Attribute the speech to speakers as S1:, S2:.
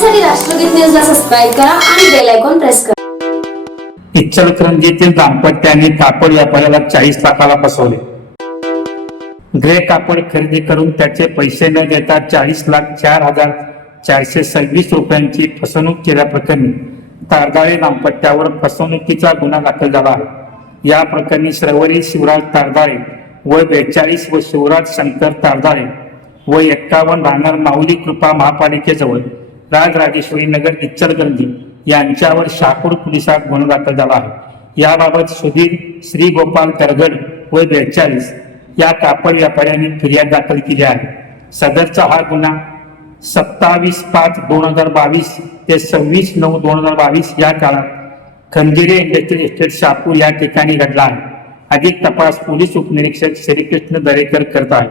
S1: बातम्यांसाठी राष्ट्रगीत न्यूजला सबस्क्राईब करा आणि बेल आयकॉन प्रेस करा.
S2: इचलकरंजीतील दाम्पत्याने कापड व्यापाऱ्याला चाळीस लाखाला फसवले. ग्रे कापड खरेदी करून त्याचे पैसे न देता चाळीस लाख चार हजार चारशे सव्वीस रुपयांची फसवणूक केल्याप्रकरणी तारदाळे दाम्पत्यावर फसवणुकीचा गुन्हा दाखल झाला आहे. या प्रकरणी श्रवरी शिवराज तारदाळे वय बेचाळीस व शिवराज शंकर तारदाळे व एक्कावन्न राहणार माऊली कृपा महापालिकेजवळ राजराजेश्वरी नगर इचलकरंजी यांच्यावर शाकूर पोलिसात गुन्हा दाखल झाला आहे. याबाबत सुधीर श्री गोपाल तरगड व बेचाळीस या कापड व्यापाऱ्यांनी फिर्याद दाखल केली आहे. सदरचा हा गुन्हा सत्तावीस पाच दोन हजार बावीस ते सव्वीस नऊ दोन हजार बावीस या काळात खंजिरे इंडस्ट्रियल एस्टेट शापूर या ठिकाणी घडला आहे. अधिक तपास पोलीस उपनिरीक्षक श्रीकृष्ण दरेकर करत आहेत.